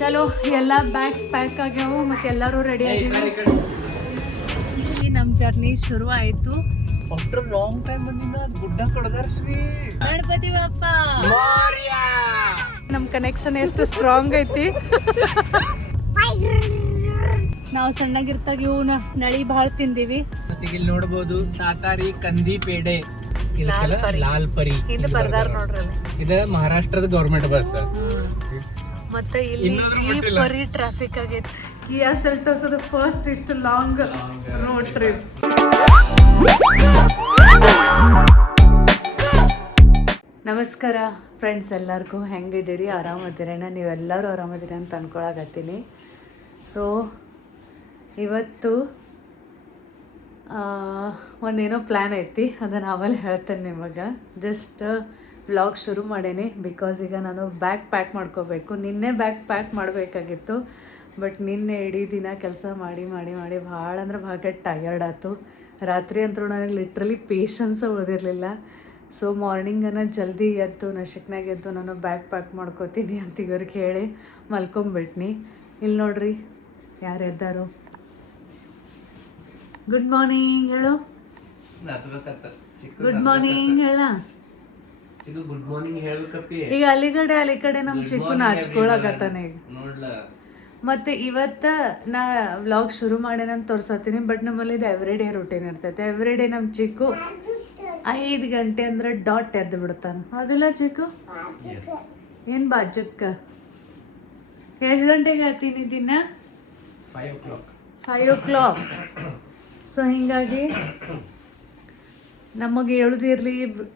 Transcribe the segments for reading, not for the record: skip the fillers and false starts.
ಚಲೋ ಎಲ್ಲ bags pack ಆಗ್ಯಾವು ಮತ್ತೆ ಎಲ್ಲರೂ ರೆಡಿ ಆಗಿವಿ. ನಮ್ ಜರ್ನಿ ಶುರು ಆಯ್ತು. ಆಫ್ಟರ್ ಲಾಂಗ್ ಟೈಮ್ ಬಂದಿನ ಗುಡ್ಡ ಕಡದಾರ ಶ್ರೀ ಗಣಪತಿ ಬಪ್ಪ. ನಮ್ ಕನೆಕ್ಷನ್ ಎಷ್ಟು ಸ್ಟ್ರಾಂಗ್ ಐತಿ. ನಾವು ಸಣ್ಣಗಿರ್ತಾಗ ಇವನ ನಳಿ ಬಹಳ ತಿಂದಿವಿ. ಇಲ್ಲಿ ನೋಡಬಹುದು ಸಾಕಾರಿ ಕಂದಿ ಪೇಡೆ, ಲಾಲ್ ಪರಿ ಇದು ಬರ್ದಾರ ನೋಡ್ರಿ. ಇದು ಮಹಾರಾಷ್ಟ್ರದ ಗೌರ್ಮೆಂಟ್ ಬಸ್. ಮತ್ತೆ ಇಲ್ಲಿ ಈ ಪರಿ ಟ್ರಾಫಿಕ್ ಆಗೈತಿ. ಈ ಅಸಲ್ಟೋಸದ ಫಸ್ಟ್ ಇಷ್ಟು ಲಾಂಗ್ ರೋಡ್ ಟ್ರಿಪ್. ನಮಸ್ಕಾರ ಫ್ರೆಂಡ್ಸ್, ಎಲ್ಲರಿಗೂ ಹೆಂಗಿದ್ದೀರಿ? ಆರಾಮದಿರೇನ? ನೀವೆಲ್ಲರೂ ಆರಾಮದಿರಿ ಅಂತ ಅನ್ಕೊಳಕತ್ತೀನಿ. ಸೊ ಇವತ್ತು ಒಂದೇನೋ ಪ್ಲ್ಯಾನ್ ಐತಿ, ಅದನ್ನು ಆಮೇಲೆ ಹೇಳ್ತೇನೆ ನಿಮಗೆ. ಜಸ್ಟ್ ವ್ಲಾಗ್ ಶುರು ಮಾಡೇನಿ ಬಿಕಾಸ್ ಈಗ ನಾನು ಬ್ಯಾಗ್ ಪ್ಯಾಕ್ ಮಾಡ್ಕೋಬೇಕು. ನಿನ್ನೆ ಬ್ಯಾಗ್ ಪ್ಯಾಕ್ ಮಾಡಬೇಕಾಗಿತ್ತು, ಬಟ್ ನಿನ್ನೆ ಇಡೀ ದಿನ ಕೆಲಸ ಮಾಡಿ ಮಾಡಿ ಮಾಡಿ ಭಾಳ ಅಂದ್ರೆ ಭಾಳ ಟಯರ್ಡ್ ಆಯ್ತು. ರಾತ್ರಿ ಅಂತೂ ನನಗೆ ಲಿಟ್ರಲಿ ಪೇಷನ್ಸ್ ಉಳಿದಿರಲಿಲ್ಲ. ಸೊ ಮಾರ್ನಿಂಗನ್ನು ಜಲ್ದಿ ಎದ್ದು ನಶಕ್ನಾಗ ಎದ್ದು ನಾನು ಬ್ಯಾಗ್ ಪ್ಯಾಕ್ ಮಾಡ್ಕೋತೀನಿ ಅಂತ ಇವ್ರಿಗೆ ಹೇಳಿ ಮಲ್ಕೊಂಬಿಟ್ನಿ. ಇಲ್ಲಿ ನೋಡ್ರಿ ಯಾರು ಎದ್ದಾರು. ಗುಡ್ ಮಾರ್ನಿಂಗ್ ಹೇಳು. ಗುಡ್ ಮಾರ್ನಿಂಗ್ ಹೇಳ. ಗುಡ್ ಮಾರ್ನಿಂಗ್ ಹೇಳಕಪ್ಪಿ. ಈಗ ಅಲ್ಲಿ ಕಡೆ ನಮ್ಮ ಚಿಕ್ಕು ನಾಚ್ಕೊಳಕತ್ತಾನ ಈಗ. ಮತ್ತು ಇವತ್ತು ನಾ ವ್ಲಾಗ್ ಶುರು ಮಾಡೇನಂತ ತೋರ್ಸತ್ತೀನಿ, ಬಟ್ ನಮ್ಮಲ್ಲಿ ಇದು ಎವ್ರಿ ಡೇ ರೂಟೀನ್ ಇರ್ತೈತೆ. ಎವ್ರಿ ಡೇ ನಮ್ಮ ಚಿಕ್ಕು 5 ಗಂಟೆ ಅಂದ್ರೆ ಡಾಟ್ ಎದ್ದು ಬಿಡ್ತಾನೆ. ಅದೆಲ್ಲ ಚಿಕ್ಕು ಏನು ಬಾಜಕ್ಕ ಎಷ್ಟು ಗಂಟೆಗೆ ಹೇಳ್ತೀನಿ ದಿನ? 5 o'clock. ಸೊ ಹೀಗಾಗಿ ನಮಗೆ ಹೇಳೋದಿರಲಿ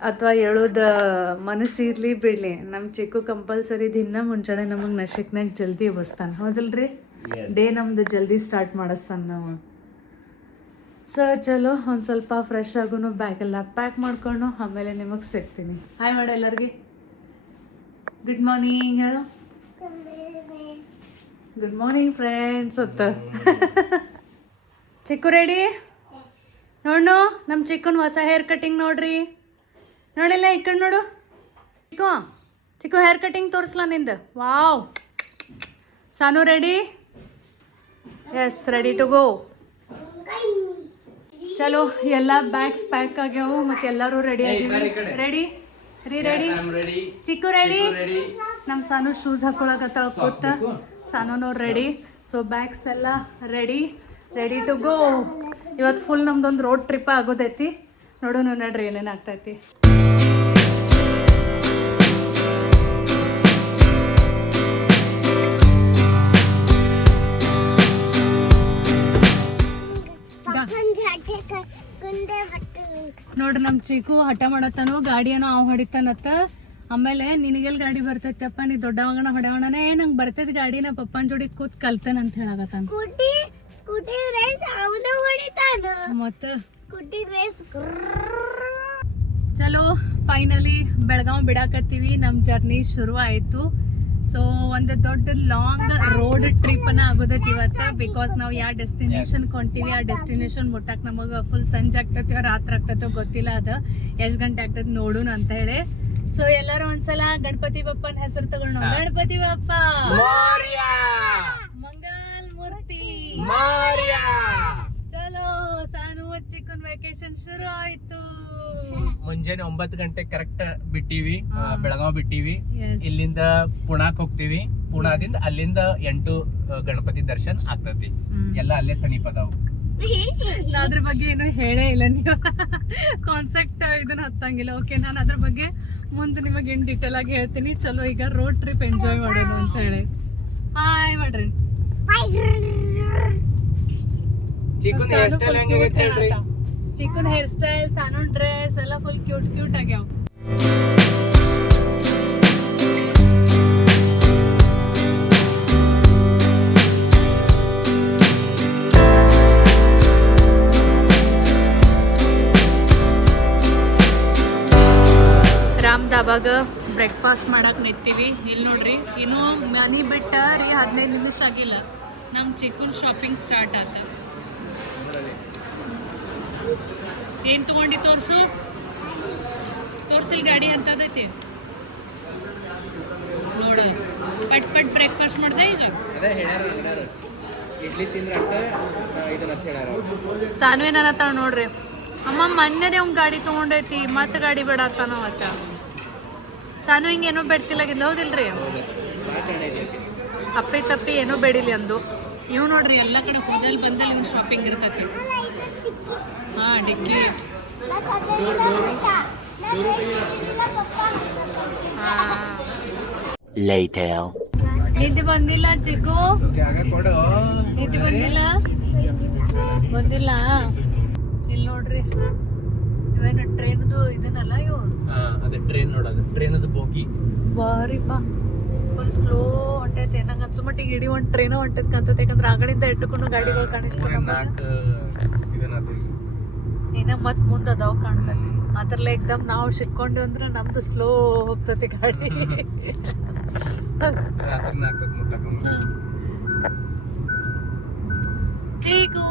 ಅಥವಾ ಹೇಳೋದು ಮನಸ್ಸಿರಲಿ ಬಿಡಲಿ, ನಮ್ಮ ಚಿಕ್ಕು ಕಂಪಲ್ಸರಿ ದಿನ ಮುಂಚೆನೆ ನಮಗೆ ನಶಕ್ನಾಗ ಜಲ್ದಿ ಎಬ್ಬಿಸ್ತಾನೆ. ಹೌದಲ್ರಿ? ಡೇ ನಮ್ದು ಜಲ್ದಿ ಸ್ಟಾರ್ಟ್ ಮಾಡಿಸ್ತಾನೆ ನಾವು. ಸೊ ಚಲೋ ಒಂದು ಸ್ವಲ್ಪ ಫ್ರೆಶ್ ಆಗೂ ಬ್ಯಾಗೆಲ್ಲ ಪ್ಯಾಕ್ ಮಾಡ್ಕೊಂಡು ಆಮೇಲೆ ನಿಮಗೆ ಸಿಗ್ತೀನಿ. ಹಾಯ್ ಮಾಡ ಎಲ್ಲರಿಗೆ. ಗುಡ್ ಮಾರ್ನಿಂಗ್ ಹೇಳು. Good morning friends. ಹೊತ್ತ ಚಿಕ್ಕು ರೆಡಿ ನೋಡು. ನಮ್ಮ ಚಿಕ್ಕನ್ ಹೊಸ ಹೇರ್ ಕಟಿಂಗ್ ನೋಡ್ರಿ. ನೋಡಿಲ್ಲ ಈ ಕಡೆ ನೋಡು. ಚಿಕ್ಕು ಹೇರ್ ಕಟಿಂಗ್ ತೋರಿಸ್ಲಾ ನಿಂದು? Wow. Sanu ready? Yes, ready to go. ಚಲೋ ಎಲ್ಲ ಬ್ಯಾಗ್ಸ್ ಪ್ಯಾಕ್ ಆಗ್ಯಾವು ಮತ್ತು ಎಲ್ಲರೂ ರೆಡಿ ಆಗಿವಿ. Ready ready Chikku ready. ನಮ್ಮ ಸಾನು ಶೂಸ್ ಹಾಕೊಳಕತ್ತಾಳ ಕೂತ. ಸಾನೂನವ್ರು ರೆಡಿ. ಸೊ ಬ್ಯಾಗ್ಸ್ ಎಲ್ಲ ರೆಡಿ ಟು ಗೋ. ಇವತ್ತು ಫುಲ್ ನಮ್ದೊಂದು ರೋಡ್ ಟ್ರಿಪ್ ಆಗೋದೈತಿ. ನೋಡೋಣ ನಡ್ರಿ ಏನೇನು ಆಗ್ತೈತಿ. ನೋಡ್ರಿ ನಮ್ಮ ಚೀಕು ಹಠ ಮಾಡತ್ತಾನು, ಗಾಡಿಯೇನೋ ಅವ್ ಹೊಡಿತಾನತ್ತ. ಆಮೇಲೆ ನಿನಗೆಲ್ಲಿ ಗಾಡಿ ಬರ್ತೈತಪ್ಪ, ನೀ ದೊಡ್ಡವಗಣ ಹೊಡೆಯವಣನೇ, ನಂಗೆ ಬರ್ತೈತಿ ಗಾಡಿ, ನಾ ಪಪ್ಪನ ಜೋಡಿ ಕೂತ್ ಕಲ್ತೇನೆ ಅಂತ ಹೇಳಕತ್ತಾನ. ಮತ್ತೆ ಚಲೋ ಫೈನಲಿ ಬೆಳಗಾವ್ ಬಿಡಾಕತ್ತೀವಿ. ನಮ್ಮ ಜರ್ನಿ ಶುರು ಆಯಿತು. ಸೊ ಒಂದು ದೊಡ್ಡ ಲಾಂಗ್ ರೋಡ್ ಟ್ರಿಪ್ನ ಆಗೋದೈತಿ ಇವತ್ತು. ಬಿಕಾಸ್ ನಾವು ಯಾವ ಡೆಸ್ಟಿನೇಷನ್ ಕೊಂತೀವಿ ಆ ಡೆಸ್ಟಿನೇಷನ್ ಮುಟ್ಟಕ್ಕೆ ನಮಗೆ ಫುಲ್ ಸಂಜೆ ಆಗ್ತೈತೋ ರಾತ್ರಿ ಆಗ್ತೈತೋ ಗೊತ್ತಿಲ್ಲ. ಅದು ಎಷ್ಟು ಗಂಟೆ ಆಗ್ತೈತೆ ನೋಡೋಣ ಅಂತ ಹೇಳಿ. ಸೊ ಎಲ್ಲರೂ ಒಂದ್ಸಲ ಗಣಪತಿ ಬಪ್ಪನ ಹೆಸರು ತಗೊಂಡು ಗಣಪತಿ ಬಪ್ಪ ಮಂಗಲ್ ಮೂರ್ತಿ. ಚಲೋ ಸಾನು ಚಿಕ್ಕನ್ ವೆಕೇಶನ್ ಶುರು ಆಯ್ತು. ಮುಂಜಾನೆ 9 ಗಂಟೆ ಕರೆಕ್ಟ್ ಬಿಟ್ಟಿವಿ, ಬೆಳಗಾವ್ ಬಿಟ್ಟಿವಿ. ಇಲ್ಲಿಂದ ಪುಣಾಕ್ ಹೋಗ್ತೀವಿ. ಪುಣಾದಿಂದ ಅಲ್ಲಿಂದ 8 ಗಣಪತಿ ದರ್ಶನ್ ಆಗ್ತತಿ. ಎಲ್ಲ ಅಲ್ಲೇ ಸಮೀಪ ಅದಾವು. ನಾ ಅದ್ರ ಬಗ್ಗೆ ಏನು ಹೇಳೇ ಇಲ್ಲ, ನೀವು ಕಾನ್ಸೆಪ್ಟ್ ಇದನ್ನ ಹತ್ತಂಗಿಲ್ಲ. ಓಕೆ, ನಾನು ಅದ್ರ ಬಗ್ಗೆ ಮುಂದೆ ನಿಮಗೆ ಏನು ಡೀಟೇಲ್ ಆಗಿ ಹೇಳ್ತೀನಿ. ಚಲೋ ಈಗ ರೋಡ್ ಟ್ರಿಪ್ ಎಂಜಾಯ್ ಮಾಡೋಣ ಅಂತ ಹೇಳಿ. ಹಾಯ್ ಮಾಡ್ರಿ. ಚಿಕ್ಕನ್ ಹೇರ್ ಸ್ಟೈಲ್, ಸಾನು ಡ್ರೆಸ್ ಎಲ್ಲ ಫುಲ್ ಕ್ಯೂಟ್ ಆಗ್ಯಾವ. ರಾಮ್ ಧಾಬಾಗ ಬ್ರೇಕ್ಫಾಸ್ಟ್ ಮಾಡಕ್ಕೆ ನಿಂತೀವಿ. ಇಲ್ಲಿ ನೋಡ್ರಿ, ಇನ್ನೂ ಮನಿ ಬಿಟ್ಟ ರೀ 15 ನಿಮಿಷ ಆಗಿಲ್ಲ, ನಮ್ಮ ಚಿಕ್ಕನ್ ಶಾಪಿಂಗ್ ಸ್ಟಾರ್ಟ್ ಆತ. ಏನು ತೊಗೊಂಡಿ ತೋರಿಸು. ತೋರ್ಸಿಲ್ ಗಾಡಿ ಅಂತದೈತಿ ನೋಡ ಪಟ್ ಪಟ್ ಬ್ರೇಕ್ಫಾಸ್ಟ್ ಮಾಡ್ದೆ ಈಗ ಅದೇ ಹೇಳ್ಯಾರ ಇಡ್ಲಿ ತಿಂದ್ರೆ ಅಟ್ಟ ಇದನ್ನ ಹೇಳ್ಯಾರ ಸಾನು ಏನತ್ತಾಳ ನೋಡ್ರಿ ಅಮ್ಮ ಮೊನ್ನೆರೆ ಅವ್ನ್ ಗಾಡಿ ತಗೊಂಡೈತಿ ಮತ್ತೆ ಗಾಡಿ ಬೇಡತ್ತಾನ ಅವತ್ತ ಸಾನು ಹಿಂಗೇನೋ ಬೇಡ್ತಿಲ್ಲಾಗಿಲ್ಲ ಹೌದಿಲ್ರಿ ಅಪ್ಪಿ ತಪ್ಪಿ ಏನೋ ಬೇಡಿಲಿ ಅಂದು ಇವ್ ನೋಡ್ರಿ ಎಲ್ಲ ಕಡೆ ಹೋದಲ್ಲಿ ಬಂದಲ್ಲಿ ಇವ್ನು ಶಾಪಿಂಗ್ ಇರ್ತೈತಿ ಹಾ ಡಿಕ್ಕಿ ನಿದ್ದೆ ಬಂದಿಲ್ಲ ಚಿಕ್ಕು ನಿದ್ದೆ ಬಂದಿಲ್ಲ ಬಂದಿಲ್ಲ ಇಲ್ಲಿ ನೋಡ್ರಿ ಇವೇನು ಟ್ರೈನ್ದು ಇದನ್ನಲ್ಲ ಇವು ಅದೇ ಟ್ರೈನ್ ನೋಡೋದು ಟ್ರೈನದು ಬೋಗಿ ಬಾರಿಪ್ಪ ಫುಲ್ ಸ್ಲೋ ಹೊಂಟೈತೆ ನಂಗೆ ಅನ್ಸೋ ಮಟ್ಟಿಗೆ ಇಡೀ ಒಂದು ಟ್ರೈನ್ ಹೊಂಟೈತೆ ಕಾಣ್ತೈತೆ ಯಾಕಂದ್ರೆ ಆಗಳಿಂದ ಇಟ್ಟುಕೊಂಡು ಗಾಡಿಗಳು ಕಾಣಿಸ್ತು ಇನ್ನ ಮತ್ ಮುಂದೆ ಅದಾವ ಕಾಣ್ತೈತಿ ಅದ್ರಲ್ಲ ಏಕ್ದಮ್ ನಾವು ಸಿಕ್ಕೊಂಡ್ವಿ ಅಂದ್ರೆ ನಮ್ದು ಸ್ಲೋ ಹೋಗ್ತೈತಿ ಗಾಡಿ ಚೀಕು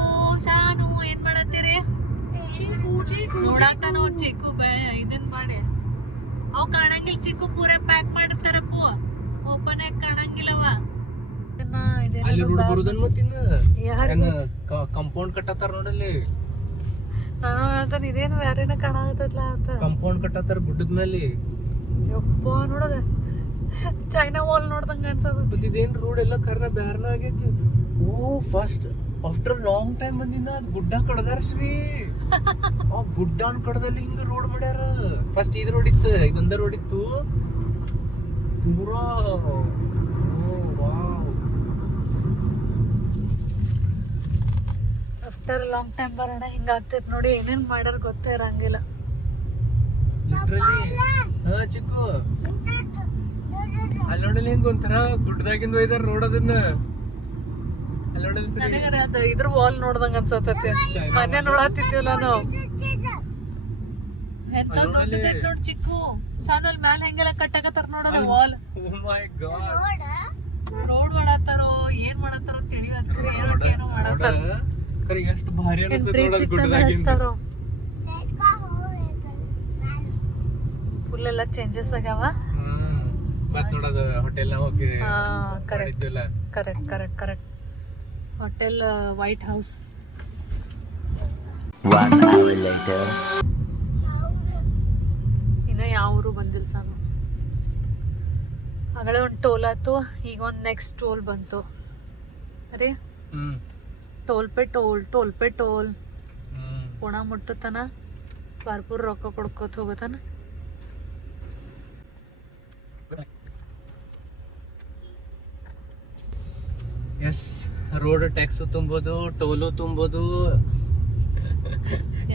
ಶಾನು ಏನ್ ಮಾಡತ್ತೀರಿ ನೋಡಾಕ ನಾವು ಚಿಕ್ಕು ಇದನ್ ಮಾಡಿ ಅವ್ ಕಾಣಂಗಿಲ್ಲ ಚಿಕ್ಕು ಪೂರ ಪ್ಯಾಕ್ ಮಾಡಿರ್ತಾರಪ್ಪ ಓಪನ್ ಆಗಿ ಕಾಣಂಗಿಲ್ಲವ ಕಂಪೌಂಡ್ ಕಟ್ಟತ್ತಾರ ನೋಡಲ್ಲಿ ನಾನು ಹೇಳ್ತಾನೆ ಇದೇನು ಬ್ಯಾರೇನ ಕಾಣಾಗತ್ತಲ್ಲ ಅಂತ ಕಂಪೌಂಡ್ ಕಟ್ಟತ್ತಾರ ಗುಡ್ಡದ ಮೇಲೆ ಯಪ್ಪ ನೋಡದ ಚೈನಾ ವಾಲ್ ನೋಡ್ದಂಗ ಅನ್ಸದ ಇದೇನ್ ರೋಡ್ ಎಲ್ಲ ಕರ್ನ ಬ್ಯಾರನ ಆಗೈತಿ ಓ ಫಸ್ಟ್ ಆಫ್ಟರ್ ಲಾಂಗ್ ಟೈಮ್ ಬಂದಿನ ಅದ್ ಗುಡ್ಡ ಕಡದಾರ ಶ್ರೀ ಆ ಗುಡ್ಡನ್ ಕಡದಲ್ಲಿ ಹಿಂಗ ರೋಡ್ ಮಾಡ್ಯಾರ ಫಸ್ಟ್ ಇದ್ ರೋಡ್ ಇತ್ತು ಇದೊಂದ ರೋಡ್ ಇತ್ತು ಪೂರಾ ಆಫ್ಟರ್ ಲಾಂಗ್ ಟೈಮ್ ಬರೋಣ ಹಿಂಗ ಆಗ್ತೈತ್ ನೋಡಿ ಏನೇನ್ ಮಾಡ್ಯಾರ ಗೊತ್ತೇ ಇರಂಗಿಲ್ಲ ಹಾ ಚಿಕ್ಕು ಅಲ್ಲಿ ನೋಡಲಿ ಹಿಂಗ ಒಂಥರ ಗುಡ್ಡದಾಗಿಂದ ಒಯ್ದಾರ ರೋಡ್ ಅದನ್ನ ನನಗರ ಅದ ಇದ್ರ ವಾಲ್ ನೋಡ್ದಂಗ ಅನ್ಸತೈತಿ ಮೊನ್ನೆ ನೋಡತ್ತಿದ್ವಿಲ್ಲ ನಾವು ಎಂತ ದೊಡ್ಡದೈತಿ ನೋಡ್ ಚಿಕ್ಕು ಸಾನಲ್ಲಿ ಮ್ಯಾಲ ಹೆಂಗೆಲ್ಲ ಕಟ್ಟಕತ್ತಾರ ನೋಡೋದು ವಾಲ್ ರೋಡ್ ಮಾಡತ್ತಾರೋ ಏನ್ ಮಾಡತ್ತಾರೋ ತಿಳಿಯತ್ರಿ ಏನೋ ಮಾಡತ್ತಾರ ಎಷ್ಟು ಭಾರಿ ಫುಲ್ ಎಲ್ಲ ಚೇಂಜಸ್ ಆಗ್ಯಾವ ಮತ್ ನೋಡೋದು ಹೋಟೆಲ್ ಹೋಗಿ correct correct correct correct hotel white house ಇನ್ನ ಯಾವ ಊರು ಬಂದಿಲ್ಲ ಸಾನು ಆಗಲೇ ಒಂದು ಟೋಲ್ ಆಯ್ತು ಈಗ ಒಂದು ನೆಕ್ಸ್ಟ್ ಟೋಲ್ ಬಂತು ಅರೆ ಟೋಲ್ ಪೆ ಟೋಲ್ ಪುಣ ಮುಟ್ಟತನ ಬಾರ್ಪುರ್ ರೊಕ್ಕ ಕೊಡ್ಕೋತ ಹೋಗತನ ಎಸ್ ರೋಡ್ ಟ್ಯಾಕ್ಸ್ ತುಂಬೋದು ಟೋಲು ತುಂಬೋದು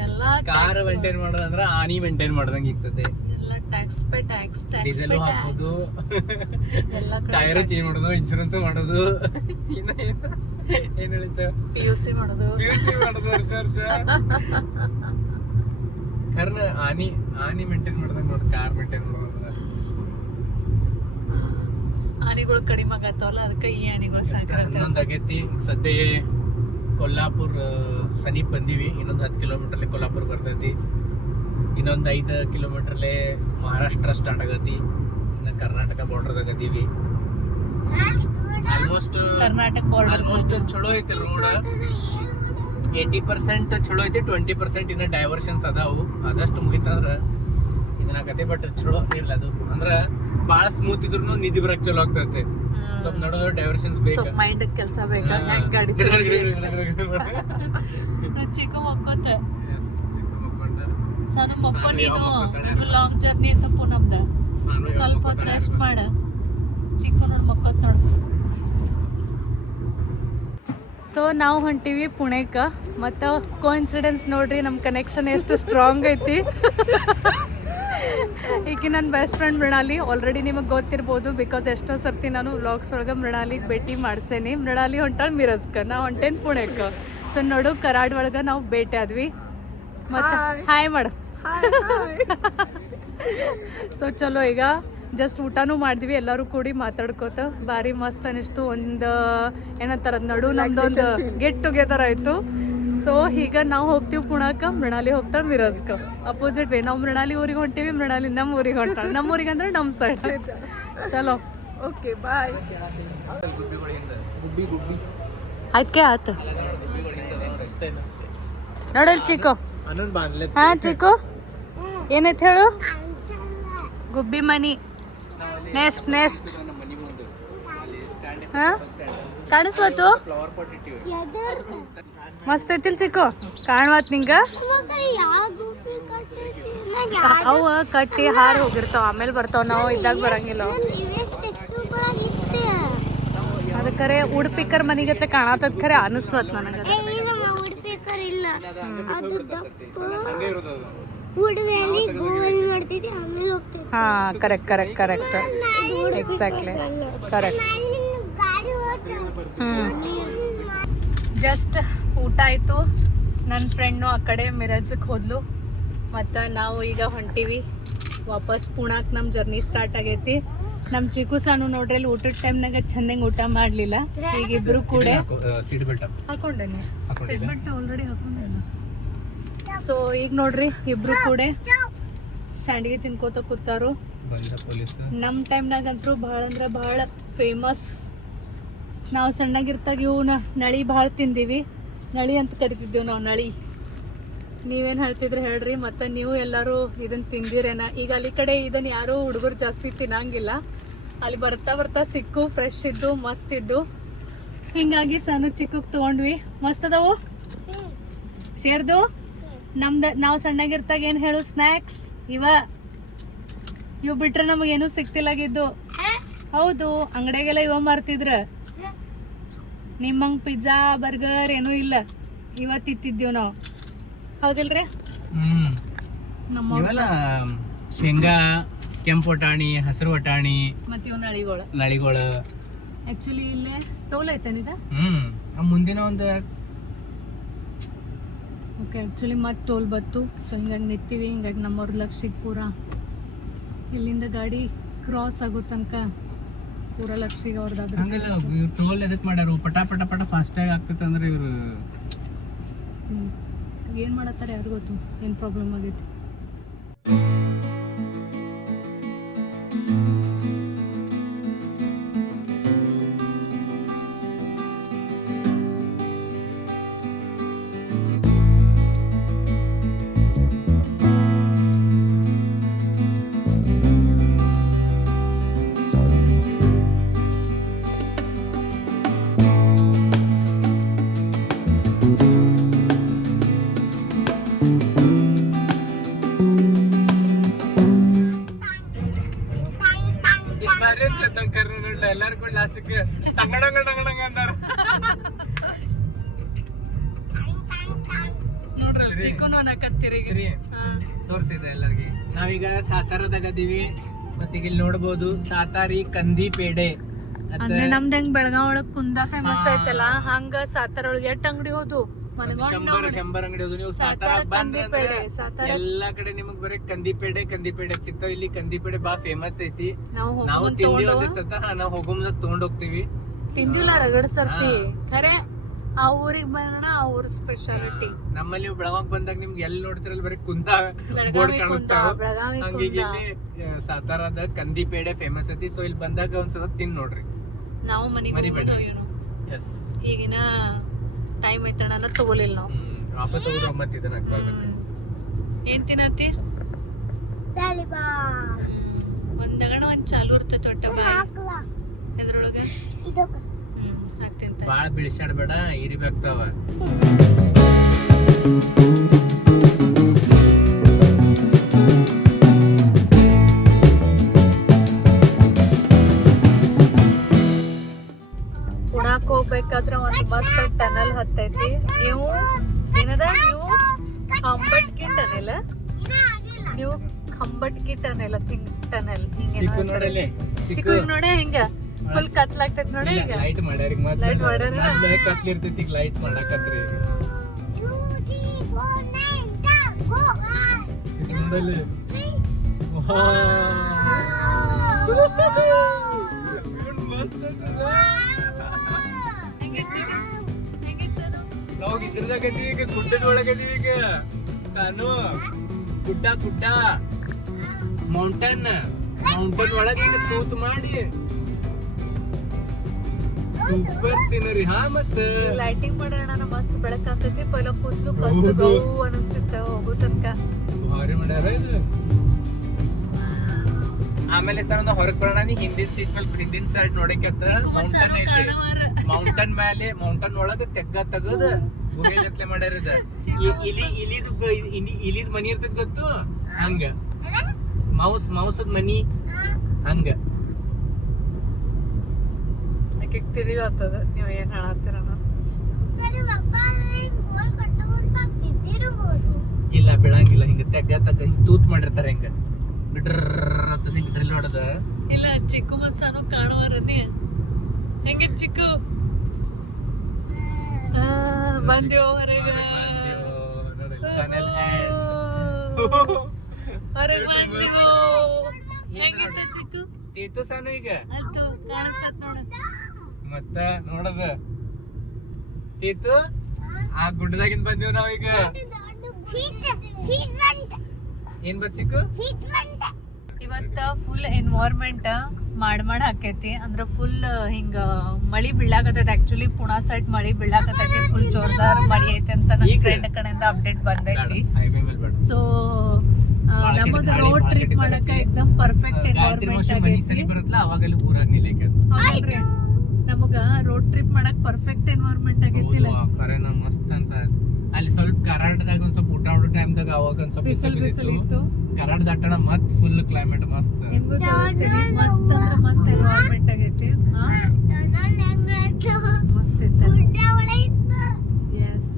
ಎಲ್ಲ ಕಾರ್ ಮೇಂಟೈನ್ ಮಾಡೋದಂದ್ರ ಆನಿ ಮೇಂಟೈನ್ ಮಾಡ್ದಂಗ ಇರ್ತದೆ ಎಲ್ಲ ಟ್ಯಾಕ್ಸ್ ಪೆ ಟ್ಯಾಕ್ಸ್ ಡೀಸೆಲ್ ಹಾಕೋದು ಟೈರ್ ಚೇಂಜ್ ಮಾಡೋದು ಇನ್ಶೂರೆನ್ಸ್ ಮಾಡೋದು ಏನ್ ಹೇಳಿತ PUC ಮಾಡೋದು ವರ್ಷ ಕರ್ನ ಆನಿ ಮೇಂಟೈನ್ ಮಾಡ್ದಂಗ ನೋಡ್ ಕಾರ್ ಮೇಂಟೈನ್ ಮಾಡೋದು ಆನೆಗಳು ಕಡಿಮೆ ಆಗತ್ತವಲ್ಲ ಅದಕ್ಕೆ ಈ ಆನೆಗಳು ಸಾಕಾಗ ಇನ್ನೊಂದು ಆಗೈತಿ ಸದ್ಯ ಕೊಲ್ಲಾಪುರ್ ಸಮೀಪ ಬಂದೀವಿ ಇನ್ನೊಂದು 10 ಕಿಲೋಮೀಟರ್ಲೆ ಕೊಲ್ಲಾಪುರ್ ಬರ್ತೈತಿ ಇನ್ನೊಂದು 5 ಕಿಲೋಮೀಟರ್ಲೆ ಮಹಾರಾಷ್ಟ್ರ ಸ್ಟಾರ್ಟ್ ಆಗತಿ ಇನ್ನು ಕರ್ನಾಟಕ ಬಾರ್ಡರ್ದಾಗ ಅದೀವಿ ಆಲ್ಮೋಸ್ಟ್ ಕರ್ನಾಟಕ ಬಾರ್ಡರ್ ಆಲ್ಮೋಸ್ಟ್ ಚಲೋ ಐತಿ ರೋಡ್ 80% ಚಲೋ ಐತಿ 20% ಇನ್ನ ಡೈವರ್ಷನ್ಸ್ ಅದಾವು ಅದಷ್ಟು ಮುಗಿತಂದ್ರ ಇದನ್ನಾಗತ್ತೆ ಬಟ್ ಚಲೋ ಇಲ್ಲ ಅದು ಅಂದ್ರ ಬಾಳ ಸ್ಮೂತ್ ಇದ್ರೂ ನಿಧಿ ಬರಕ್ ಚಲೋ ಆಗ್ತೈತೆ ಸ್ವಲ್ಪ ನಡೋದ್ರ ಡೈವರ್ಷನ್ಸ್ ಬೇಕು ಮೈಂಡ್ ಕೆಲಸ ಬೇಕಾ ಹೆಂಗ್ ಗಾಡಿ ಚಿಕ್ಕ ಮಕ್ಕೋತ ಸಣ್ಣ ಮಕ್ಕೋ ನೀನು ಲಾಂಗ್ ಜರ್ನಿ ತಪ್ಪು ನಮ್ದ ಸ್ವಲ್ಪ ಹೊತ್ತು ರೆಸ್ಟ್ ಮಾಡ ಚಿಕ್ಕ ನೋಡ್ ಮಕ್ಕೋತ್ ನೋಡು ಸೊ ನಾವು ಹೊಂಟಿವಿ ಪುಣೆಗೆ ಮತ್ತು ಕೋಇನ್ಸಿಡೆನ್ಸ್ ನೋಡ್ರಿ ನಮ್ಮ ಕನೆಕ್ಷನ್ ಎಷ್ಟು ಸ್ಟ್ರಾಂಗ್ ಐತಿ ಈಗ ನನ್ನ ಬೆಸ್ಟ್ ಫ್ರೆಂಡ್ ಮೃಣಾಲಿ ಆಲ್ರೆಡಿ ನಿಮಗೆ ಗೊತ್ತಿರ್ಬೋದು ಬಿಕಾಸ್ ಎಷ್ಟೋ ಸರ್ತಿ ನಾನು ವ್ಲಾಗ್ಸ್ ಒಳಗೆ ಮೃಣಾಲಿಗೆ ಭೇಟಿ ಮಾಡ್ಸೇನಿ ಮೃಣಾಲಿ ಹೊಂಟಾಳ ಮಿರಜ್ಗೆ ನಾ ಹೊಂಟೇನಿ ಪುಣೆಗೆ ಸೊ ನೋಡು ಕರಾಡ್ ಒಳಗೆ ನಾವು ಭೇಟಿ ಆದ್ವಿ ಮತ್ತು ಹಾಯ್ ಮಾಡು ಸೊ ಚಲೋ ಈಗ ಜಸ್ಟ್ ಊಟನೂ ಮಾಡಿದ್ವಿ ಎಲ್ಲರೂ ಕೂಡಿ ಮಾತಾಡ್ಕೋತ ಭಾರಿ ಮಸ್ತ್ ಅನಿಸ್ತು ಒಂದು ಏನಂತಾರ ನಡು ನಮ್ದೊಂದು ಗೆಟ್ ಟುಗೆದರ್ ಆಯಿತು ಸೊ ಈಗ ನಾವು ಹೋಗ್ತೀವಿ ಪುಣಾಕ, ಮೃಣಾಲಿ ಹೋಗ್ತಾಳೆ ಮಿರಜ್ಕ. Opposite way. ನಾವು ಮೃಣಾಲಿ ಊರಿಗೆ ಹೊಂಟೀವಿ, ಮೃಣಾಲಿ ನಮ್ಮ ಊರಿಗೆ ಹೊಂಟಾಳೆ. ನಮ್ಮ ಊರಿಗೆ ಅಂದ್ರೆ ನಮ್ಮ ಸೈಡ್. ಚಲೋ ಓಕೆ ಬಾಯ್. ಆಯ್ಕೆ ಆಯ್ತು ನೋಡಲ್ ಚಿಕ್ಕು. ಹಾ ಚಿಕ್ಕು ಏನೈತೆ ಹೇಳು. ಗುಬ್ಬಿ ಮನಿ ನೆಕ್ಸ್ಟ್ ನೆಕ್ಸ್ಟ್. ಹಾ ಕಾಣಿಸ್ವತ್ತು ಮಸ್ತ್ ಐತಿಲ್ ಚಿಕ್ಕು, ಕಾಣ್ವತ್ ನಿಂಗ. ಅವ ಕಟ್ಟಿ ಹಾರ ಹೋಗಿರ್ತಾವ, ಆಮೇಲೆ ಬರ್ತಾವ, ನಾವು ಇದ್ದಾಗ ಬರಂಗಿಲ್ಲ. ಅದಕ್ಕರೆ ಉಡುಪಿಕರ್ ಮನಿಗತ್ಲೆ ಕಾಣತದ ಖರೆ ಅನಿಸ್ವತ್ ನನಗ. ಹಾ correct correct correct exactly correct. Just ಊಟ ಆಯ್ತು. ನನ್ನ ಫ್ರೆಂಡ್ನು ಆ ಕಡೆ ಮಿರಜ್ಗೆ ಹೋದ್ಲು, ಮತ್ತು ನಾವು ಈಗ ಹೊಂಟೀವಿ ವಾಪಸ್ ಪುಣಾಕ್. ನಮ್ಮ ಜರ್ನಿ ಸ್ಟಾರ್ಟ್ ಆಗೈತಿ. ನಮ್ಮ ಚಿಕ್ಕು ಸಾನು ನೋಡ್ರಿ ಅಲ್ಲಿ ಊಟದ ಟೈಮ್ನಾಗ ಚೆನ್ನಾಗಿ ಊಟ ಮಾಡಲಿಲ್ಲ. ಈಗ ಇಬ್ರು ಕೂಡ ಸೀಟ್ ಬೆಲ್ಟ್ ಹಾಕೊಂಡೇನೆ, ಸೀಟ್ ಬೆಲ್ಟ್ ಆಲ್ರೆಡಿ ಹಾಕೊಂಡೇನೆ. ಸೊ ಈಗ ನೋಡ್ರಿ ಇಬ್ರು ಕೂಡ ಸ್ಯಾಂಡ್ಗೆ ತಿನ್ಕೋತ ಕೂತಾರು. ನಮ್ಮ ಟೈಮ್ನಾಗಂತೂ ಭಾಳ ಅಂದ್ರೆ ಭಾಳ ಫೇಮಸ್. ನಾವು ಸಣ್ಣಗಿರ್ತಾಗ ಇವನ್ನ ನಳಿ ಭಾಳ ತಿಂದೀವಿ. ನಳಿ ಅಂತ ಕರಿತಿದ್ದೇವೆ ನಾವು, ನಳಿ. ನೀವೇನು ಹೇಳ್ತಿದ್ರೆ ಹೇಳ್ರಿ. ಮತ್ತು ನೀವು ಎಲ್ಲರೂ ಇದನ್ನು ತಿಂದಿರೇನ? ಈಗ ಅಲ್ಲಿ ಕಡೆ ಇದನ್ನು ಯಾರೂ ಹುಡುಗರು ಜಾಸ್ತಿ ತಿನ್ನಂಗಿಲ್ಲ. ಅಲ್ಲಿ ಬರ್ತಾ ಬರ್ತಾ ಸಿಕ್ಕು, ಫ್ರೆಶ್ ಇದ್ದು ಮಸ್ತ್ ಇದ್ದು. ಹಿಂಗಾಗಿ ಸಣ್ಣ ಚಿಕ್ಕಕ್ಕೆ ತೊಗೊಂಡ್ವಿ. ಮಸ್ತ್ ಅದಾವು ಶೇರ್ದು. ನಮ್ದು ನಾವು ಸಣ್ಣಗಿರ್ತಾಗ ಏನು ಹೇಳು ಸ್ನ್ಯಾಕ್ಸ್ ಇವು ಬಿಟ್ರೆ ನಮಗೇನು ಸಿಕ್ತಿಲ್ಲಾಗಿದ್ದು. ಹೌದು, ಅಂಗಡಿಯಾಗೆಲ್ಲ ಇವ ಮಾರ್ತಿದ್ರ. ನಿಮ್ಮಂಗೆ ಪಿಜ್ಜಾ ಬರ್ಗರ್ ಏನೂ ಇಲ್ಲ. ಇವತ್ತಿತ್ತಿದ್ದೀವಿ ನಾವು, ಹೌದಿಲ್ರಿ? ಇವೆಲ್ಲ ಶೇಂಗಾ, ಕೆಂಪು ವಟಾಣಿ, ಹಸಿರು ವಟಾಣಿ, ಮತ್ತೆ ಇವ್ ನಳಿಗಳು. ಆಕ್ಚುಲಿ ಇಲ್ಲೇ ಟೋಲ್ ಐತೇನಿದ? ಮುಂದಿನ ಒಂದು ಓಕೆ. ಆಕ್ಚುಲಿ ಮತ್ತೆ ಟೋಲ್ ಬತ್ತು. ಸೊ ಹಿಂಗಾಗಿ ನಿಂತೀವಿ. ಹಿಂಗಾಗಿ ನಮ್ಮವ್ರ ಲಕ್ಷಕ್ಕೆ ಪೂರ ಇಲ್ಲಿಂದ ಗಾಡಿ ಕ್ರಾಸ್ ಆಗೋ ತನಕ ಪೂರ ಲಕ್ಷಿಗೆ ಅವ್ರದ್ದು. ಹಂಗಲ್ಲ, ಇವ್ರು ಟೋಲ್ ಎದಕ್ಕೆ ಮಾಡ್ಯಾರು? ಪಟ ಪಟ ಪಟ ಫಾಸ್ಟಾಗಿ ಆಗ್ತೈತೆ ಅಂದ್ರೆ ಇವರು ಏನು ಮಾಡತ್ತಾರೆ ಯಾರು ಗೊತ್ತು, ಏನು ಪ್ರಾಬ್ಲಮ್ ಆಗೈತಿ. ಎಲ್ಲಾರು ಕೂಡ ಲಾಸ್ಟಿಗೆ ಟಂಗಡಂಗ ಟಂಗಡಂಗ ಅಂತಾರ ನೋಡ್ರಲ್ಲ ಚಿಕ್ಕನು ಅನ್ನಕತ್ತೀರಿ. ತೋರಿಸಿದೆ ಎಲ್ಲರಿಗೆ. ನಾವೀಗ ಸಾತಾರದಾಗ ಅದೀವಿ. ಮತ್ತೀಗ ಇಲ್ಲಿ ನೋಡ್ಬೋದು ಸಾತಾರಿ ಕಂದಿ ಪೇಡೆ ಅಂದ್ರೆ ನಮ್ದು ಹೆಂಗ್ ಬೆಳಗಾವ್ ಒಳಗ್ ಕುಂದಾ ಫೇಮಸ್ ಐತಲ್ಲ, ಹಂಗ ಸಾತಾರ ಒಳಗೆ ಎಷ್ಟ್ ಅಂಗಡಿ ಹೋದು ಶಂಬರ್ ಅಂಗಡಿ ಹೋದು. ನೀವು ಸಾತಾರ ಬಂದ್ರೆ ಎಲ್ಲಾ ಕಡೆ ನಿಮಗ್ ಬರೀ ಕಂದಿ ಪೇಡೆ ಸಿಗ್ತಾವ. ಇಲ್ಲಿ ಕಂದಿ ಪೇಡೆ ಬಾ ಫೇಮಸ್ ಐತಿ. ನಾವು ತಿಂದಿ ಒಂದಿರ್ಸತ್ತ, ನಾವು ಹೋಗೋ ಮುಂದೆ ತಗೊಂಡ್ ಹೋಗ್ತಿವಿ. ತಿಂದಿಲ್ಲ ರಗಡ್ ಸರ್ತಿ ಖರೆ. ಆ ಊರಿಗೆ ಬರೋಣ, ಆ ಊರ್ ಸ್ಪೆಷಾಲಿಟಿ. ನಮ್ಮಲ್ಲಿ ಬೆಳಗಾವ್ ಬಂದಾಗ ನಿಮ್ಗೆ ಎಲ್ಲಿ ನೋಡ್ತಿರಲ್ಲ ಬರೀ ಕುಂದಾ ಬೋರ್ಡ್ ಕಾಣಿಸ್ತಾವ. ಹಂಗಾಗಿ ಇಲ್ಲಿ ಸಾತಾರದ ಕಂದಿ ಪೇಡೆ ಫೇಮಸ್ ಐತಿ. ಸೊ ಇಲ್ಲಿ ಬಂದಾಗ ಒಂದ್ಸಲ ತಿನ್ ನೋಡ್ರಿ. ನಾವು ಮನೆಗೆ ಈಗಿನ ಟೈಮ್ ಐತಣ್ಣ ತಗೋಲಿಲ್ಲ ನಾವು. ವಾಪಸ್ ಹೋದ್ರೆ ಮತ್ತೆ ಇದನ್ನ ಏನ್ ತಿನ್ನತಿ? ಒಂದಗಣ ಒಂದ್ ಚಾಲು ಇರ್ತೈತಿ ಒಟ್ಟ ಬಾಯಿ ಎದ್ರೊಳಗ. ಹಾಕ್ತಿಂತ ಬಾಳ ಬಿಳಿಸಾಡ್ಬೇಡ, ಇರಿಬೇಕಾಗ್ತಾವ. ಪುಣಾಕ್ ಹೋಗ್ಬೇಕಾದ್ರೆ ಒಂದು ಮಸ್ತ್ ಟನಲ್ ಹತ್ತೈತಿ. ನೀವು ಏನದ ನೀವು ಕಂಬಟ್ಕಿ ಟನೆಲ್, ನೀವು ಕಂಬಟ್ಕಿ ಟನೆಲ್ ಟನಲ್ ಹಿಂಗೆ ಚಿಕ್ಕ ನೋಡ ಹಿಂಗ ಫುಲ್ ಕತ್ಲಾಗ್ತೈತಿ ನೋಡಿ. ಈಗ ಲೈಟ್ ಮಾಡ್ಯಾರ, ಲೈಟ್ ಮಾಡ್ಯಾರ, ಕತ್ಲಿರ್ತೈತಿ. ಈಗ ಲೈಟ್ ಮಾಡಕತ್ರಿ. ಇದ್ರದಾಗದೀವಿ ಈಗ, ಗುಡ್ಡದ ಒಳಗದೀವಿ ಈಗ ಸಾನು. ಗುಡ್ಡ ಗುಡ್ಡ ಮೌಂಟನ್ ಒಳಗೆ ಈಗ ತೂತು ಮಾಡಿ ಸೂಪರ್ ಸೀನರಿ. ಹಾ ಮತ್ತೆ ಲೈಟಿಂಗ್ ಮಾಡೋಣ ಮಸ್ತ್ ಬೆಳಕಾಗ್ತೈತಿ. ಪೈಲ ಕೂದ್ಲು ಕಲ್ಲು ಗೌ ಅನಿಸ್ತಿತ್ತ ಹೋಗೋ ತನಕ. ಭಾರಿ ಮಾಡ್ಯಾರ ಇದು. ಆಮೇಲೆ ಸರ್ ಒಂದು ಹೊರಗ್ ಬರೋಣ, ನೀ ಹಿಂದಿನ ಸೀಟ್ ಮೇಲೆ ಹಿಂದಿನ ಸೈಡ್ ನೋಡಕ್ಕೆ ಮೌಂಟನ್ ಐತಿ. ಮೌಂಟನ್ ಮೇಲೆ ಮೌಂಟನ್ ಒಳಗ ತೆಗದ ಗುಹೆ ಜೊತೆ ಮಾಡ್ಯಾರ ಇದ. ಇಲಿದ್ ಮನಿ ಇರ್ತದ ಗೊತ್ತು, ಹಂಗ ಮೌಸದ್ ಮನಿ ಹಂಗ. ತಿರುಗತ್ತದ. ನೀವ್ ಏನ್ ಹೇಳತ್ತೀರ? ಇಲ್ಲ ಬೀಳಂಗಿಲ್ಲ, ಹಿಂಗ ತೆಗ್ಗ ಹಿಂಗ ತೂತ್ ಮಾಡಿರ್ತಾರ ಹಿಂಗ ಹಿಂಗ ಡ್ರಿಲ್ ಹೊಡೆದ. ಇಲ್ಲ ಚಿಕ್ಕು ಮಸ್ಸಾನು ಕಾಣುವರನಿ. ಹೆಂಗ ಚಿಕ್ಕು ಬಂದ್ಯೋ ಹೊರಗೆ. ಹೊರಗೆ ಬಂದಿವೋ. ಹೆಂಗಿತ್ತ ಚಿಕ್ಕು? ತೀತು ಸಾನು ಈಗ ಆಯ್ತು ಕಾಣಿಸ್ತತ್ ನೋಡ. ಮತ್ತ ನೋಡದ ತೀತು ಆ ಗುಡ್ಡದಾಗಿಂದ ಬಂದಿವ್ ನಾವೀಗ. ಏನ್ ಬಚ್ಚಿಕ್ಕು? ಇವತ್ತ ಫುಲ್ ಎನ್ವೈರ್ಮೆಂಟ್ ಮಾಡ್ ಹಾಕೈತಿ. ಅಂದ್ರ ಫುಲ್ ಹಿಂಗ ಮಳಿ ಬೀಳಾಕತೈತಿ. ಆಕ್ಚುಲಿ ಪುಣಾ ಸೈಡ್ ಮಳಿ ಬೀಳಾಕತೈತಿ. ಫುಲ್ ಜೋರ್ದಾರ್ ಮಳಿ ಐತಿ ಅಂತ ನನ್ನ ಫ್ರೆಂಡ್ ಕಡೆಯಿಂದ ಅಪ್ಡೇಟ್ ಬಂದೈತಿ. ಸೊ ನಮಗ ರೋಡ್ ಟ್ರಿಪ್ ಮಾಡಕ ಎಕ್ದಮ್ ಪರ್ಫೆಕ್ಟ್ ಎನ್ವೈರ್ಮೆಂಟ್ ಆಗೈತಿ. ಬರುತ್ತಲ್ಲ ಅವಾಗಲ್ಲಿ ಊರಾಗ ನಿಲ್ಲಕ್ಕೆ ಹೌದ್ರಿ, ನಮಗ ರೋಡ್ ಟ್ರಿಪ್ ಮಾಡಕ್ ಪರ್ಫೆಕ್ಟ್ ಎನ್ವೈರ್ಮೆಂಟ್ ಆಗೈತಿಲ್ಲ. ಖರೇನ ಮಸ್ತ್ ಅನ್ಸ. ಅಲ್ಲಿ ಸ್ವಲ್ಪ ಕರಾಟದಾಗ ಒಂದ್ ಸ್ವಲ್ಪ ಊಟ ಮಾಡೋ ಟೈಮ್ದಾಗ ಅವಾಗ ಒಂದ್ ಸ್ವಲ್ಪ ಬಿಸಿಲು ಇತ್ತು. ಕರಾಟ ದಾಟಣ ಮತ್ ಫುಲ್ ಕ್ಲೈಮೇಟ್ ಮಸ್ತ್. ನಿಮ್ಗೂ ತೋರಿಸ್ತೀನಿ. ಮಸ್ತ್ ಅಂದ್ರ ಮಸ್ತ್ ಎನ್ವೈರ್ಮೆಂಟ್ ಆಗೈತಿ. ಮಸ್ತ್ ಇತ್ತು. ಎಸ್.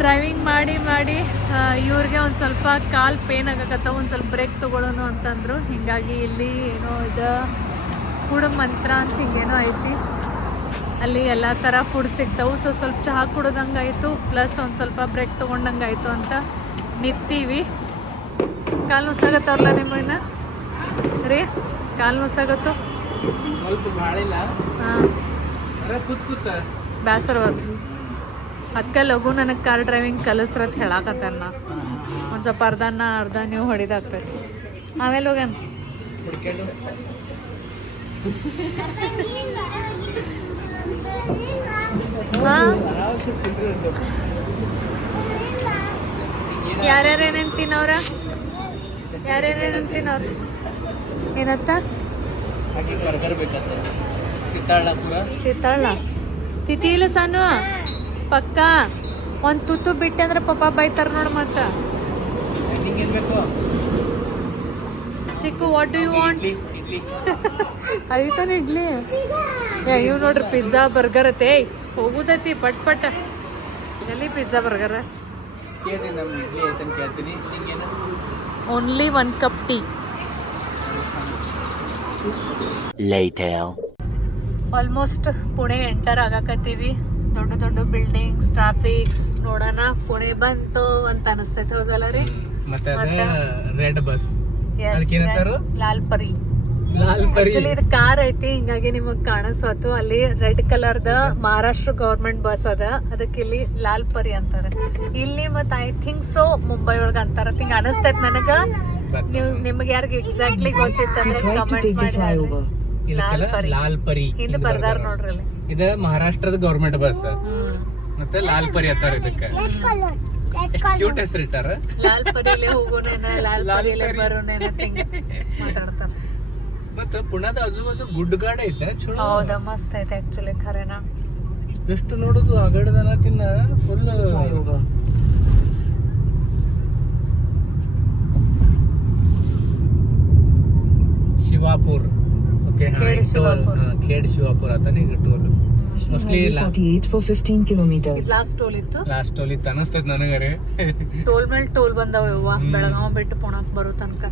ಡ್ರೈವಿಂಗ್ ಮಾಡಿ ಇವ್ರಿಗೆ ಒಂದು ಸ್ವಲ್ಪ ಕಾಲು ಪೇನ್ ಆಗಕತ್ತ. ಒಂದು ಸ್ವಲ್ಪ ಬ್ರೇಕ್ ತೊಗೊಳ್ಳೋಣ ಅಂತಂದ್ರು. ಹೀಗಾಗಿ ಇಲ್ಲಿ ಏನೋ ಇದು ಫುಡ್ ಮಂತ್ರ ಅಂತ ಹಿಂಗೇನೋ ಐತಿ. ಅಲ್ಲಿ ಎಲ್ಲ ಥರ ಫುಡ್ ಸಿಗ್ತಾವು. ಸೊ ಸ್ವಲ್ಪ ಚಹಾ ಕುಡ್ದಂಗಾಯಿತು, ಪ್ಲಸ್ ಒಂದು ಸ್ವಲ್ಪ ಬ್ರೇಕ್ ತೊಗೊಂಡಂಗಾಯಿತು ಅಂತ ನಿಂತೀವಿ. ಕಾಲು ನುಸಾಗತ್ತವ್ರಲ್ಲ ನಿಮ್ಮನ್ನ ರೀ? ಕಾಲು ನುಸಾಗತ್ತು ಸ್ವಲ್ಪ ಬಾಳಿಲ್ಲ. ಹಾಂ, ಕೂತ್ ಬೇಸರವಾತು. ಅದಕ್ಕೆ ಲಘು ನನಗೆ ಕಾರ್ ಡ್ರೈವಿಂಗ್ ಕಲಿಸ್ರತ್ ಹೇಳಾಕತ್ತನ್ನ. ಒಂದು ಸ್ವಲ್ಪ ಅರ್ಧ ನೀವು ಹೊಡಿದಾಗ್ತೈತಿ. ಆಮೇಲೆ ಹೋಗ್ಯಾನ ಹಾಂ. ಯಾರ್ಯಾರೇನೇನು ತಿನ್ನವ್ರ? ಯಾರ್ಯಾರೇನೇನು ತಿನ್ನವ್ರ? ಏನತ್ತ? ತಿತ್ತಾಳ ತಿಥಿಲ್ಲ ಸಾನು ಪಕ್ಕ. ಒಂದು ತುತ್ತು ಬಿಟ್ಟೆ ಅಂದ್ರೆ ಪಪ್ಪ ಬೈತಾರ ನೋಡು. ಮತ್ತೆ ಚಿಕ್ಕು ವಾಟ್ ಡು ಯು ವಾಂಟ್? ಐತಾನ ಇಡ್ಲಿ. ಇವ್ ನೋಡ್ರಿ ಪಿಜ್ಜಾ ಬರ್ಗರ್ ಐತೆ. ಹೋಗುದೈತಿ ಪಟ್ ಪಟ್. ಎಲ್ಲಿ pizza burger? Only 1 cup tea. Almost Pune enter ಆಗಾಕತ್ತೀವಿ. ದೊಡ್ಡ ದೊಡ್ಡ ಬಿಲ್ಡಿಂಗ್ಸ್, ಟ್ರಾಫಿಕ್ಸ್ ನೋಡೋಣ. ಪುಣೆ ಬಂತು ಅಂತ ಅನಿಸ್ತೈತೆ. ಹೌದಲ್ಲ ರೀ? ಮತ್ತೆ ರೆಡ್ ಬಸ್, ಲಾಲ್ ಪರಿ. ಆಕ್ಚುಲಿ ಇದು ಕಾರ್ ಐತಿ, ಹಿಂಗಾಗಿ ನಿಮಗ್ ಕಾಣಿಸ್ವತ್ತು. ಅಲ್ಲಿ ರೆಡ್ ಕಲರ್ದ ಮಹಾರಾಷ್ಟ್ರ ಗವರ್ಮೆಂಟ್ ಬಸ್ ಅದ. ಅದಕ್ಕೆ ಇಲ್ಲಿ ಲಾಲ್ ಪರಿ ಅಂತಾರೆ. ಇಲ್ಲಿ ಮತ್ ಐ ಥಿಂಕ್ ಸೊ ಮುಂಬೈ ಒಳಗ ಅಂತಾರ ಹಿಂಗ ಅನಿಸ್ತೈತ್ ನನಗ. ನಿಮ್ಗೆ ಯಾರಿಗೆ ಎಕ್ಸಾಕ್ಟ್ಲಿ ಗೊತ್ತಿತ್ತಂದ್ರೆ ಕಮೆಂಟ್ ಮಾಡಿ. ಲಾಲ್ ಪರಿ ಹಿಂದ್ ಬರ್ದಾರ ನೋಡ್ರಿ ಅಲ್ಲಿ. ಇದ ಮಹಾರಾಷ್ಟ್ರದ ಗವರ್ಮೆಂಟ್ ಬಸ್. ಮತ್ತೆ ಲಾಲ್ ಪರಿ ಅಂತಾರ ಇದಕ್ಕೆ. ಕ್ಯೂಟ್ ಹೆಸರು ಇಟ್ಟಾರ. ಲಾಲ್ ಪರಿಲೆ ಹೋಗೋನೇನ, ಲಾಲ್ ಪರಿಲೆ ಬರೋನೇನ ಮಾತಾಡ್ತಾರ. ಮತ್ತ ಪುಣಾದ ಆಜು ಗುಡ್ಡಗಾಡ ಐತೆ, ಚಲೋ. ಹೌದಾ, ಮಸ್ತ್ ಐತೆ ಆಕ್ಚುಲಿ ಖರೇನ. ಎಷ್ಟು ನೋಡುದು ಆಗಡದನ ತಿನ್ನ ಫುಲ್. ಶಿವಾಪುರ್. ಓಕೆ, ಖೇಡ್ ಶಿವಾಪುರ್ ಆತಾನೆ ಈಗ toll. Mostly 48 for 15 kilometers. Last toll ಇತ್ತು. ಲಾಸ್ಟ್ ಟೋಲ್ ಇತ್ತು ಅನಸ್ತೈತ್ ನನಗರೆ. ಟೋಲ್ ಮೇಲೆ ಟೋಲ್ ಬಂದಾವ. ಬೆಳಗಾವ್ ಬಿಟ್ಟು ಪುಣಾಕ್ ಬರೋ ತನಕ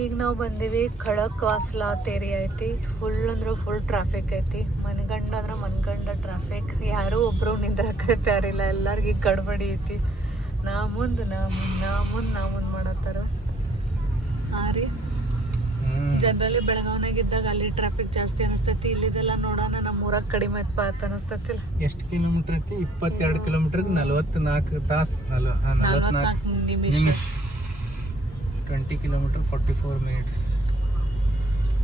ಈಗ ನಾವು ಬಂದೀವಿ ಖಡಕ್ ವಾಸ್ಲಾ ತೇರಿ ಐತಿ. ಫುಲ್ ಅಂದ್ರೆ ಫುಲ್ ಟ್ರಾಫಿಕ್ ಐತಿ. ಮನ್ಗಂಡ ಅಂದ್ರೆ ಮನ್ಗಂಡ ಟ್ರಾಫಿಕ್. ಯಾರೂ ಒಬ್ರು ನಿಂದ್ರಕತ್ತಾರಿಲ್ಲ, ಎಲ್ಲರಿಗೂ ಗಡ್ಬಡಿ ಐತಿ. ನಾ ಮುಂದೆ ಮಾಡತ್ತಾರ. ಹಾಂ ರೀ, ಜನರಲಿ ಬೆಳಗಾವ್ನಾಗ ಇದ್ದಾಗ ಅಲ್ಲಿ ಟ್ರಾಫಿಕ್ ಜಾಸ್ತಿ ಅನಿಸ್ತೈತಿ. ಇಲ್ಲಿದೆಲ್ಲ ನೋಡೋಣ ನಮ್ಮ ಊರಾಗ ಕಡಿಮೆ ಐತಪ್ಪ ಅಂತ ಅನಿಸ್ತೈತಿಲ್ಲ. ಎಷ್ಟು ಕಿಲೋಮೀಟರ್ ಐತಿ? 22 ಕಿಲೋಮೀಟರ್ 44 ತಾಸು 44 ನಿಮಿಷ. 20 ಕಿಲೋಮೀಟರ್ 44 ಮಿನಿಟ್ಸ್.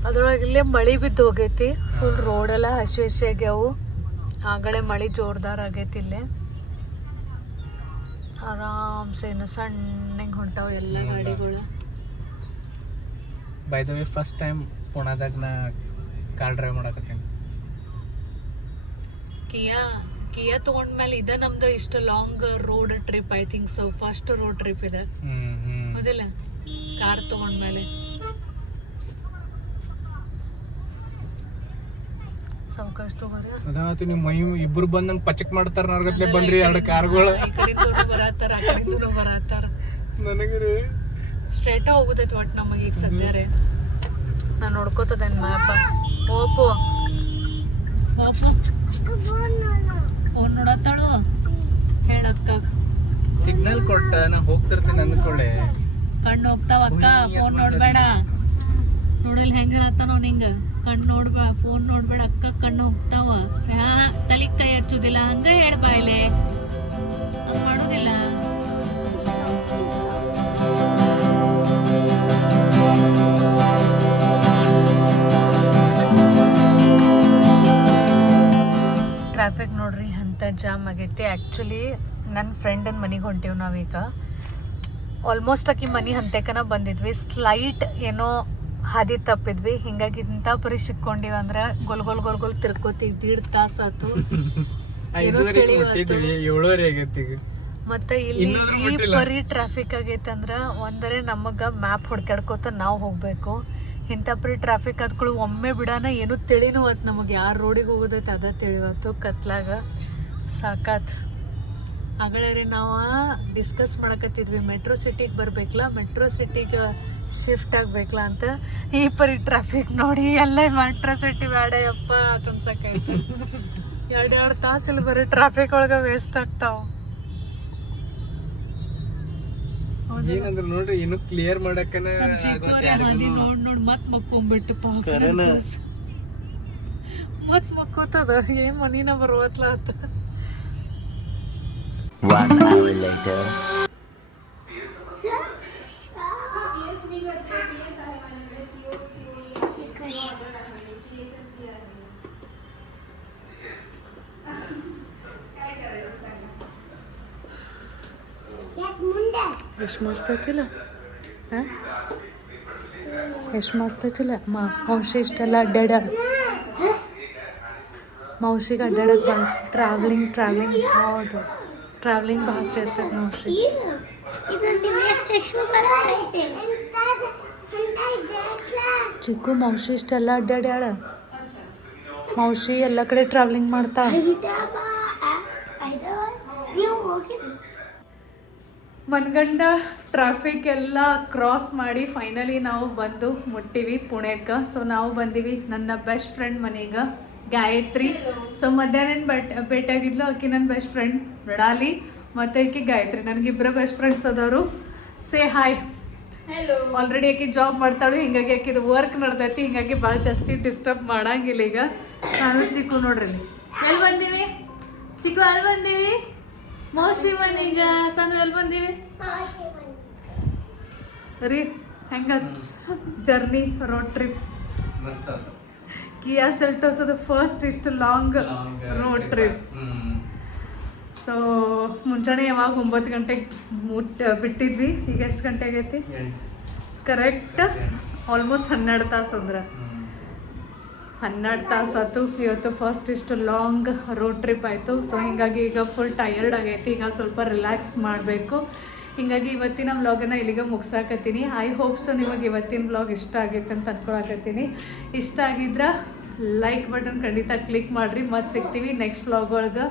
ಅದ್ರೊಳಗೆ ಇಲ್ಲೇ ಮಳಿ ಬಿದ್ದು ಹೋಗೈತಿ. ಫುಲ್ ರೋಡೆಲ್ಲ ಹಸಿ ಆಗ್ಯಾವು. ಆಗಲೇ ಮಳಿ ಜೋರ್ದಾರ್ ಆಗೈತಿ. ಇಲ್ಲೇ ಆರಾಮ್ಸೆ ಇನ್ನು ಸಣ್ಣಗೆ ಹೊಂಟಾವ ಎಲ್ಲ ಗಾಡಿಗಳು. By the way first time ಪುಣಾದಾಗ ನಾ ಕಾರ್ ಡ್ರೈವ್ ಮಾಡಕತ್ತೀನಿ. ಕಿಯಾ ತಗೊಂಡ್ಮೇಲೆ ಇದ ನಮ್ದು ಇಷ್ಟು long road trip. I think so first road trip ಇದೆ ಹೌದಿಲ್ಲ, ಕಾರ್ ತಗೊಂಡ್ಮೇಲೆ. ಸಾವಕಾಶ ತಗೋರಿ. ಅದಾತು ನಿಮ್ಮ ಮೈ ಇಬ್ರು ಬಂದ್ ನಂಗೆ ಪಚಕ್ ಮಾಡ್ತಾರ. ನಾರ್ಗತ್ಲೆ ಬಂದ್ರಿ 2 ಕಾರ್ಗಳು. ಬರತ್ತಾರ, ಆ ಕಡೆಯಿಂದೂ ಬರತ್ತಾರ. ನನಗ್ರಿ ಸ್ಟ್ರೇಟ ಹೋಗುದೈತಿ ಒಟ್ಟು ನಮಗೆ ಈಗ ಸದ್ಯ ರೀ. ನಾನು ನೋಡ್ಕೋತದೇನು ಮ್ಯಾಪ. Oppo phone ನೋಡತ್ತಾಳು. ಹೇಳಕ್ಕ ಸಿಗ್ನಲ್ ಕೊಟ್ಟ ನಾ ಹೋಗ್ತಿರ್ತೀನಿ ಅಂದ್ಕೊಳ್ಳೆ. ಕಣ್ಣು ಹೋಗ್ತಾವ ಅಕ್ಕ, ಫೋನ್ ನೋಡ್ಬೇಡ. ನೋಡಲ್ ಹೆಂಗ್ ಹೇಳತ್ತಾನ ಅವ್ನು ಹಿಂಗ. ಕಣ್ಣು ನೋಡ್ಬೇಡ, ಫೋನ್ ನೋಡ್ಬೇಡ ಅಕ್ಕ, ಕಣ್ಣು ಹೋಗ್ತಾವ. ತಲೆ ಕೈ ಹಚ್ಚುದಿಲ್ಲ, ಹಂಗ ಹೇಳ್ಬಾಯ್ಲೆ, ಹಂಗ ಮಾಡೋದಿಲ್ಲ. ಟ್ರಾಫಿಕ್ ನೋಡ್ರಿ ಅಂತ ಜಾಮ್ ಆಗೈತಿ. ಆ್ಯಕ್ಚುಲಿ ನನ್ನ ಫ್ರೆಂಡನ ಮನೆಗೆ ಹೊಂಟೀವಿ ನಾವೀಗ. ಆಲ್ಮೋಸ್ಟ್ ಆಕಿ ಮನೆ ಹಂತೆಕನ ಬಂದಿದ್ವಿ. ಸ್ಲೈಟ್ ಏನೋ ಹಾದಿ ತಪ್ಪಿದ್ವಿ. ಹಿಂಗಾಗಿ ಇಂಥ ಪರಿ ಸಿಕ್ಕೊಂಡಿವಿ ಅಂದ್ರೆ ಗೊಲ್ ತಿರ್ಕೋತೀವಿ. 1.5 ತಾಸು ಆತು. ಮತ್ತೆ ಇಲ್ಲಿ ಈ ಪರಿ ಟ್ರಾಫಿಕ್ ಆಗೈತೆ ಅಂದ್ರೆ ಒಂದರೆ ನಮಗೆ ಮ್ಯಾಪ್ ಹುಡ್ಕಾಡ್ಕೋತ ನಾವು ಹೋಗ್ಬೇಕು. ಇಂಥ ಪರಿ ಟ್ರಾಫಿಕ್ ಆದ್ಕೊಳ್ಳಿ ಒಮ್ಮೆ ಬಿಡಾನ ಏನೂ ತಿಳಿನೂ ಹೊತ್ತು ನಮಗೆ ಯಾರು ರೋಡಿಗೆ ಹೋಗೋದೈತೆ ಅದ ತಿಳಿವತ್ತು ಕತ್ಲಾಗ ಸಾಕಾತ್. ಆಗಲೇ ರೀ ನಾವು ಡಿಸ್ಕಸ್ ಮಾಡಕತ್ತಿದ್ವಿ ಮೆಟ್ರೋ ಸಿಟಿಗೆ ಬರ್ಬೇಕಲ್ಲ, ಮೆಟ್ರೋ ಸಿಟಿಗೆ ಶಿಫ್ಟ್ ಆಗ್ಬೇಕಲ್ಲ ಅಂತ. ಈ ಪರಿ ಟ್ರಾಫಿಕ್ ನೋಡಿ ಎಲ್ಲ ಮೆಟ್ರೋ ಸಿಟಿ ಬೇಡ ಯಪ್ಪ ಅನ್ಸಕೈತೆ. 2 ತಾಸು ಇಲ್ಲಿ ಬರೀ ಟ್ರಾಫಿಕ್ ಒಳಗೆ ವೇಸ್ಟ್ ಆಗ್ತಾವ. ಏನಂದ್ರೆ ನೋಡ್ರಿ ಏನು ಕ್ಲಿಯರ್ ಮಾಡಕ್ಕನ ನೋಡ್ ಮತ್ ಮಕ್ಕೊಂಬಿಟ್ಟು ಪಾಪ ಮತ್ ಮಕ್ಕೋತದ. ಏನ್ ಮನಿನ ಬರುವತ್ಲ ಆತ. 1 hour later. ಎಷ್ಟು ಮಸ್ತ್ ಐತಿಲ್ಲ, ಎಷ್ಟು ಮಸ್ತ್ ಐತಿಲ್ಲ. ಮೌಸಿ ಇಷ್ಟೆಲ್ಲ ಅಡ್ಡಾಡ, ಮೌಸಿಗೆ ಅಡ್ಡಾಡಕ್ಕೆ ಭಾಳ ಟ್ರಾವೆಲಿಂಗ್ ಹೌದು, ಟ್ರಾವೆಲಿಂಗ್ ಭಾಳ ಸೇರ್ತದೆ ಮೌಸಿ. ಚಿಕ್ಕು ಮೌಸಿ ಇಷ್ಟೆಲ್ಲ ಅಡ್ಡಾಡ್ಯಾಳ. ಮೌಸಿ ಎಲ್ಲ ಕಡೆ ಟ್ರಾವೆಲಿಂಗ್ ಮಾಡ್ತಾ. ಮನ್ಗಂಡ ಟ್ರಾಫಿಕ್ ಎಲ್ಲ ಕ್ರಾಸ್ ಮಾಡಿ ಫೈನಲಿ ನಾವು ಬಂದು ಮುಟ್ಟಿವಿ ಪುಣೆಗೆ. ಸೊ ನಾವು ಬಂದೀವಿ ನನ್ನ ಬೆಸ್ಟ್ ಫ್ರೆಂಡ್ ಮನೆಗೆ, ಗಾಯತ್ರಿ. ಸೊ ಮಧ್ಯಾಹ್ನ ಭೇಟಿಯಾಗಿದ್ಲು ಆಕೆ ನನ್ನ ಬೆಸ್ಟ್ ಫ್ರೆಂಡ್ ಮೃಣಾಲಿ ಮತ್ತು ಆಕೆ ಗಾಯತ್ರಿ. ನನಗಿಬ್ಬರು ಬೆಸ್ಟ್ ಫ್ರೆಂಡ್ಸ್ ಅದಾರು. Say hi. ಆಲ್ರೆಡಿ ಆಕೆ ಜಾಬ್ ಮಾಡ್ತಾಳು, ಹಿಂಗಾಗಿ ಆಕಿದು ವರ್ಕ್ ನಡ್ದೈತಿ. ಹಿಂಗಾಗಿ ಭಾಳ ಜಾಸ್ತಿ ಡಿಸ್ಟರ್ಬ್ ಮಾಡಂಗಿಲ್ಲ. ಈಗ ನಾನು ಚಿಕ್ಕು ನೋಡ್ರಿ ಎಲ್ಲಿ ಬಂದೀವಿ, ಚಿಕ್ಕು ಎಲ್ಲಿ ಬಂದೀವಿ, ಮೌಸಿ ಮನೆಗ. ಸಣ್ಣ ಎಲ್ಲಿ ಬಂದೀವಿ ರೀ. ಹೆಂಗ ಜರ್ನಿ ರೋಡ್ ಟ್ರಿಪ್? ಕಿಯಾ ಸೆಲ್ಟೋಸ್ ಅದು ಫಸ್ಟ್ ಇಷ್ಟು ಲಾಂಗ್ ರೋಡ್ ಟ್ರಿಪ್. ಸೊ ಮುಂಚಾನೆ ಯಾವಾಗ 9 ಗಂಟೆಗೆ ಬಿಟ್ಟಿದ್ವಿ. ಈಗ ಎಷ್ಟು ಗಂಟೆ ಆಗೈತಿ? ಕರೆಕ್ಟ್ ಆಲ್ಮೋಸ್ಟ್ 12 ತಾಸು ಅಂದ್ರೆ 12 ತಾಸು ಆಯ್ತು. ಇವತ್ತು ಫಸ್ಟ್ ಇಷ್ಟು ಲಾಂಗ್ ರೋಡ್ ಟ್ರಿಪ್ ಆಯಿತು. ಸೊ ಹೀಗಾಗಿ ಈಗ ಫುಲ್ ಟಯರ್ಡ್ ಆಗೈತಿ. ಈಗ ಸ್ವಲ್ಪ ರಿಲ್ಯಾಕ್ಸ್ ಮಾಡಬೇಕು. ಹೀಗಾಗಿ ಇವತ್ತಿನ ವ್ಲಾಗನ್ನು ಇಲ್ಲಿಗೆ ಮುಗಿಸಾಕತ್ತೀನಿ. ಐ ಹೋಪ್ ಸೊ ನಿಮಗೆ ಇವತ್ತಿನ ವ್ಲಾಗ್ ಇಷ್ಟ ಆಗೈತೆ ಅಂತ ಅನ್ಕೊಳಕತ್ತೀನಿ. ಇಷ್ಟ ಆಗಿದ್ರೆ ಲೈಕ್ ಬಟನ್ ಖಂಡಿತ ಕ್ಲಿಕ್ ಮಾಡಿರಿ. ಮತ್ತೆ ಸಿಗ್ತೀವಿ ನೆಕ್ಸ್ಟ್ ವ್ಲಾಗ್ ಒಳಗೆ.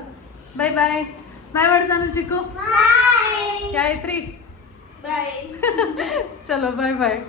ಬಾಯ್ ಬಾಯ್ ಬಾಯ್ ಮಾಡ್ಸಾನು ಚಿಕ್ಕು, ಗಾಯತ್ರಿ ಬಾಯ್. ಚಲೋ ಬಾಯ್ ಬಾಯ್.